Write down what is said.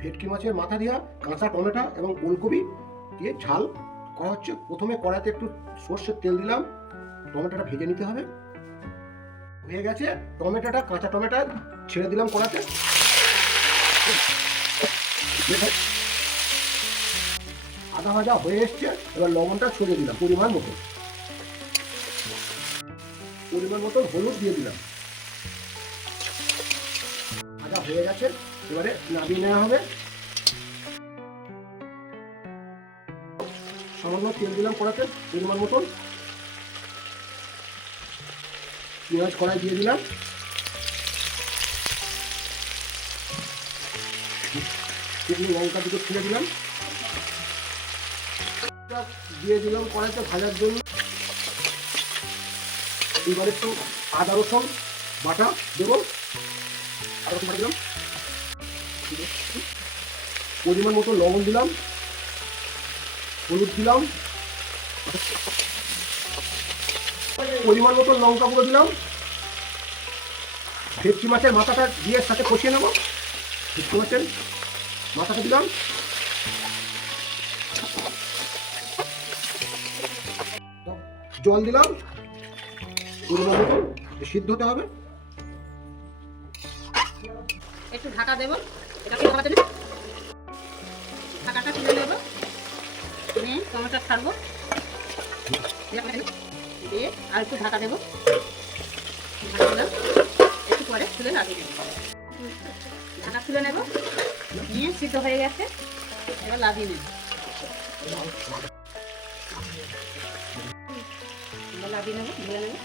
ভেটকি মাছের মাথা দিয়া কাঁচা টমেটো এবং ওলকপি দিয়ে ঝাল করা হচ্ছে। প্রথমে কড়াইতে একটু সর্ষের তেল দিলাম, টমেটোটা ভেজে নিতে হবে। হয়ে গেছে, টমেটোটা কাঁচা টমেটো ছেড়ে দিলাম কড়াতে। আদা ভাজা হয়ে এসছে, এবার লবণটা ছড়িয়ে দিলাম পরিমাণ মতো, হলুদ দিয়ে দিলাম। ভাজা হয়ে গেছে, এবারে নামিয়ে নেওয়া হবে। সামান্য তেল দিলাম কড়াতে পরিমাণ মতন, পেঁয়াজ কড়াই দিয়ে দিলাম, লঙ্কা দুটো ছিঁড়ে দিলাম, দিয়ে দিলাম কড়াইতে ভাজার জন্য। এবার একটু আদা রসুন বাটা দেবো, আদা রসুন বাটা দিলাম, পরিমাণ মতো লবণ দিলাম, হলুদ দিলাম, পরিমাণ মতো লঙ্কা গুঁড়ো দিলাম। ভেটকি মাছের মাথাটা দিয়ে সাথে কষিয়ে নেব। ভেটকি মাছের মাথাটা দিলাম, জল দিলাম পরিমাণ মতো, সিদ্ধ হতে হবে। একটু ঢাকা দেবো, এটাকে ঢাকাটা তুলে নেবো, নিয়ে টমেটো ছাড়বো, দিয়ে আর একটু ঢাকা দেবো, ঢাকা দিলাম, একটু পরে তুলে লাগিয়ে দেবো। ঢাকা তুলে নেবো, নিয়ে সিদ্ধ হয়ে গেছে, এবার লাগিয়ে নেব। লাগিয়ে নেবো, ধুয়ে নেবো।